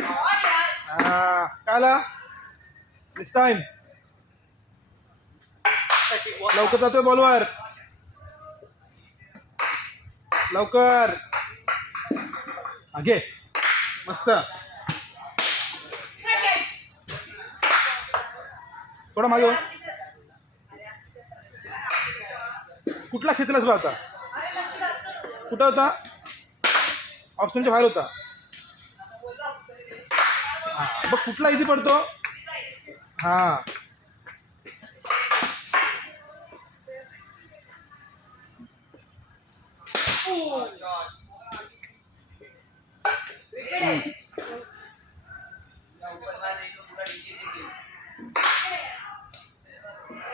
काय आला दिस टाइम लवकर जातोय बॉलवर लवकर घे मस्त थोडा मागे कुठला खेचलास बा आता कुठं होता ऑप्शनच्या बाहेर होता बघ कुठला इझी पडतो हा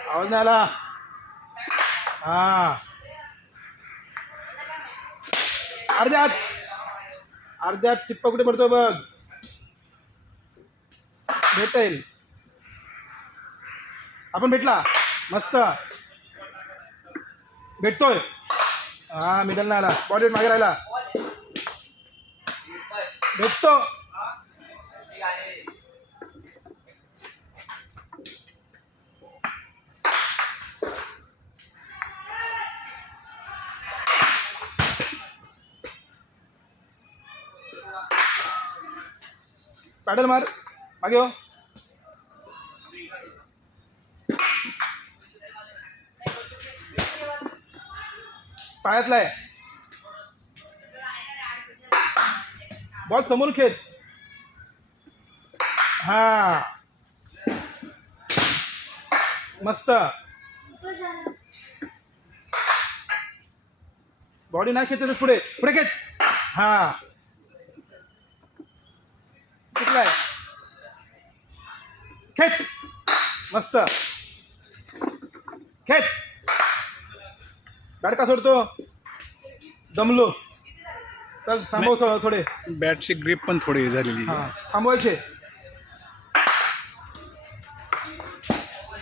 आवाज नाही आला हा अर्ध्यात टिप्पा कुठे पडतो बघ भेटेल आपण भेटला मस्त भेटतोय हा मिडल नाही आला बॉडी मागे राहिला भेटतो पॅडल मार मागे हो पायातला आहे बॉल समोर खेच हा मस्त बॉडी नाही खेचत पुढे पुढे खेच हा कुठला आहे खेच मस्त खेच बॅट का सोडतो दमलो चल थांबव थोडे बॅटची ग्रिप पण थोडी झालेली हां थांबवायचे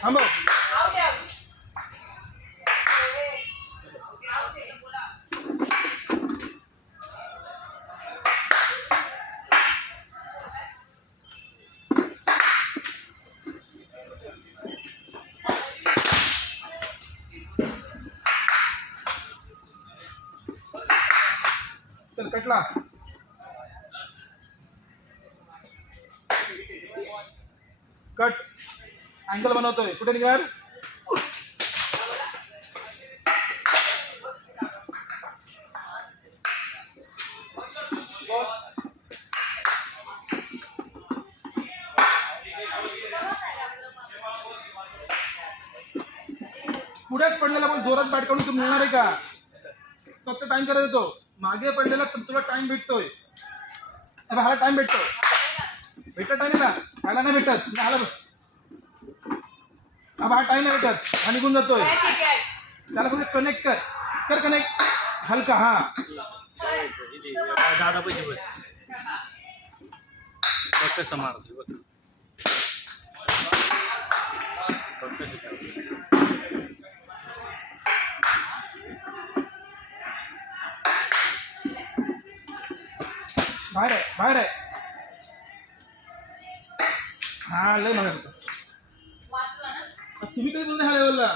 थांबव चल कटला कट अँगल बनवतोय कुठे निघणार पुढेच पडलेला पण जोरात बॅट काढून तू मिळणार आहे का फक्त टाइम करत येतो मागे पडलेला तुला टाइम भेटतोय हाला टाइम भेटतो भेटत टाइम ना ह्याला नाही भेटत हाला हा टाइम नाही भेटत हा निघून जातोय त्याला फक्त कनेक्ट कर कनेक्ट हलका हा दादा पैसे फक्त समार बाहेर आहे हा लय मग तुम्ही कधी बोलता ह्या लेवलला